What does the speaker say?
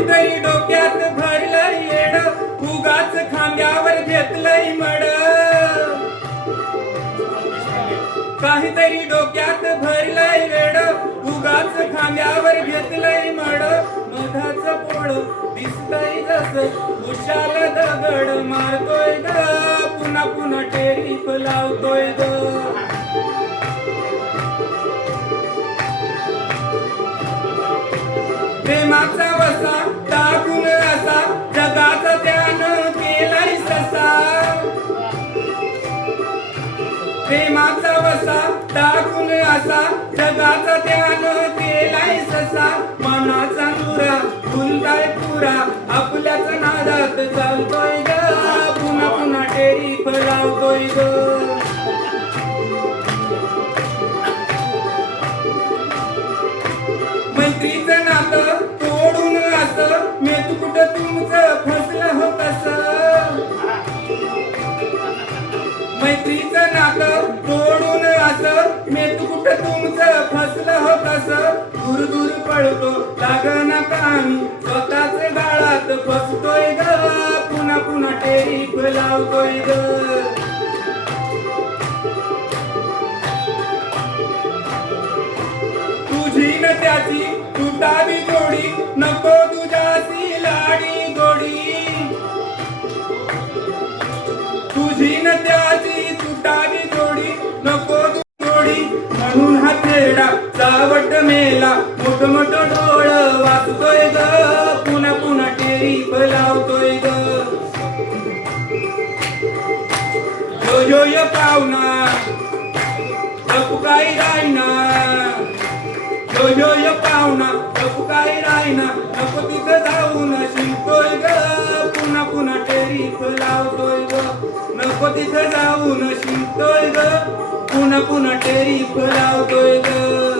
काहीतरी डोक्यात भरलंय येड, उगाच खांद्यावर घेतलंय मड. काहीतरी डोक्यात भरलंय वेड, उगाच खांद्यावर घेतलंय मड. मधाच पोळ दिसतंय जस उशाल दगड मारतोय ग, पुन्हा पुन्हा टेरीफ लावतोय ग. प्रेमाचा वसा टाकून असा जगाचा त्यानं केलाय ससा. प्रेमाचा वसा टाकून असा जगाचा त्यानं केलाय ससा. मनाचा नुरा फुलताय पुरा आपल्याच नादात चालतोय ग, पुन्हा पुन्हा टेरीफ लावतोय ग. मैत्रीचं नातं तोडून असं मेतू कुठं तुमचं फसलं हो कसं. मैत्रीचं नातं तोडून असं मेतू कुठं तुमचं फसलं हो कसं. दूर दूर पळतो लागना कामी स्वतःच गाळात फसतोय ग, पुन्हा पुन्हा टेरीफ लावतोय ग. तुझी न त्याची तुटावी जोडी नको तुझ्याशी लाडी गोडी. तुझी न त्याची तुटावी जोडी नको जोडी, म्हणून हा खेळडा चावट मेला मोठ मोठ डोळ वाचतोय ग, पुन्हा पुन्हा टेरीफ लावतोय ग. यो यो यो पाहुणा गप्पू काही राहीना, यो यो यो पाहुणा गप्पू काही राहीना. नको तिथं जाऊन शिंकतोय ग, पुन्हा पुन्हा टेरीफ लावतोय ग. नको तिथं जाऊन शिंकतोय ग, पुन्हा पुन्हा टेरीफ लावतोय ग.